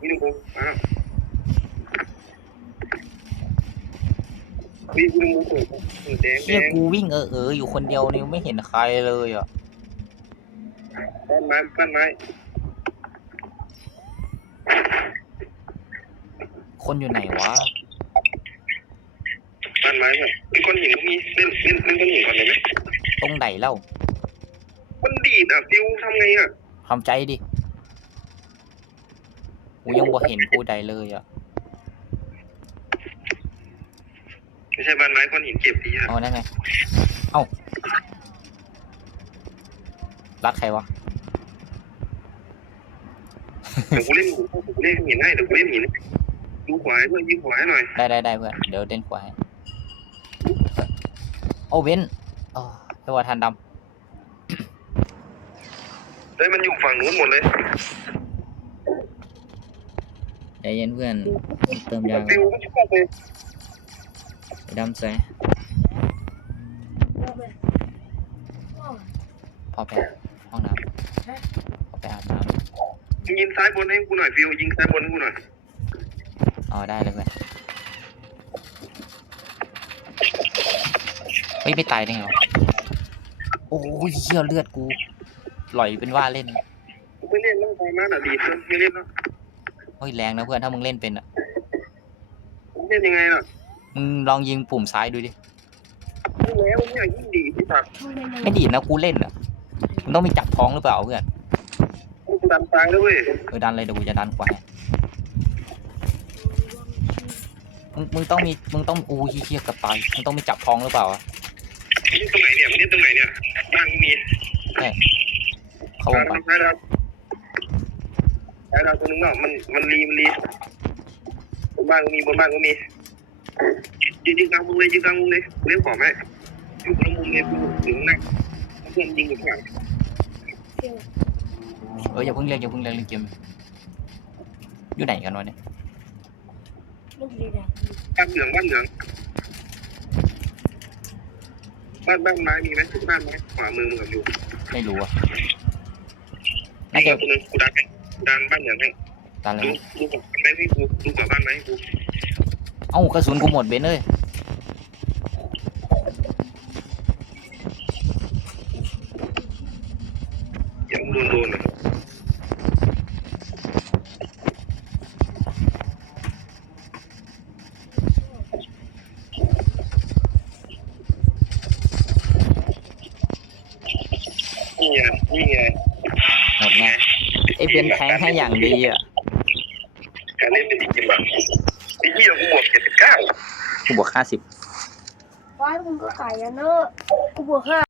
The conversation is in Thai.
พี่ดูกูอะพี่พี่ดูกูเปิดแดงแดเฮียงกูวิ่งเออเอออยู่คนเดียวนี่ไม่เห็นใครเลยอะบ้านไม้บ้านไม้คนอยู่ไหนวะบ้านไม้แบบมีก้อนหินก็มีเล่นเล่นเล่นก้อนหินก่อนเลยไหมตรงไหนเล่ามันดีดอะฟิวทำไงอะทำใจดิ กูยังบ่เห็นผู้ใดเลยอะไม่ใช่บ้านไม้ก้อนหินเก็บดีอะเอานั่นไง เอ้ารัดใครวะ เดี๋ยวกูเล่นหูกูเล่นหินให้เดี๋ยวกูเล่นหินดูขวาให้เพื่อนยิงขวาให้หน่อยได้ได้ได้เพื่อน เดี๋ยวเด่นขวาให้โอ้เว้นอ๋อเรียกว่าทันดเฮ้ยมันอยู่ฝั่งนู้นหมดเลยำ ใจเย็นเพื่อน เติมยาก่อนฟิวก็ชอบเลยไปดำใส่พอไปห้องน้ำพอไปอาบน้ยิงซ้ายบนให้กูหน่อยฟิวยิงซ้ายบนให้กูหน่อยำอ๋อได้เลยเพื่อนเฮ้ยไม่ตายได้ไงวะโอ้ยเหี้ยเลือดกูหล่อยเป็นว่าเล่น กูไม่เล่นแล้วตอนนั้นอะดีเพื่อนไม่เล่นแล้ว เฮ้ยแรงนะเพื่อนถ้ามึงเล่นเป็นอะกูเล่นยังไงล่ะมึงลองยิงปุ่มซ้ายดูดิไม่แล้วเนี่ยยิ่งดีที่สัตว์ไม่ดีนะกูเล่นอะมึงต้องมีจับท้องหรือเปล่าเพื่อนกูดันตายแล้วเว้ยเออดันเลยเดี๋ยวกูจะดันขวาให้มึงมึงต้องมีมึงต้องอู้เฮียๆกับตายมึงต้องมีจับท้องหรือเปล่าอะนี่ตรงไหนเนี่ยมันนี่ตรงไหนเนี่ยบ้านกูมีเขาวงบ้านไปซ้ายดาวซ้าย ดาวตัวนึงเนาะมันมันรีมันรีบนบ้านกูมีบนบ้านกูมียิงยิงกลางมุมเลยยิงกลางมุมเลยกูเล่นขอไหมอยู่กลางมุมเลยกูถึงนั่งเพื่อนยิงอยู่ข้างหลังเอออย่าเพิ่งเรียกอย่าเพิ่งเรียกเล่นเกมอยู่ไหนกันวะเนี่ยบ้านเหลืองบ้านเหลืองบ้านบ้านไม้มีไหมบ้านไม้ขวามือมึงกับอยู่ไม่รู้อะไอ้น่าจะ ตัวนึงกูดันให้ ดันบ้านเหลืองให้ดันเลยดูดูกับบ้านไม้ให้กูดูกับบ้านไม้ให้กูเอ้ากระสุนกูหมดเบนเลยอย่ามึงโดนโดนอะนี่ไงนี่ไงหมดไง ไอเบนแทงให้อย่างดีอะการเล่นเป็นจริงๆแบบไอ้เหี้ยกูบวกเจ็ดสิบเก้า กูบวกห้าสิบ ว้ายมึงก็ขายอะเนอะกูบวกห้า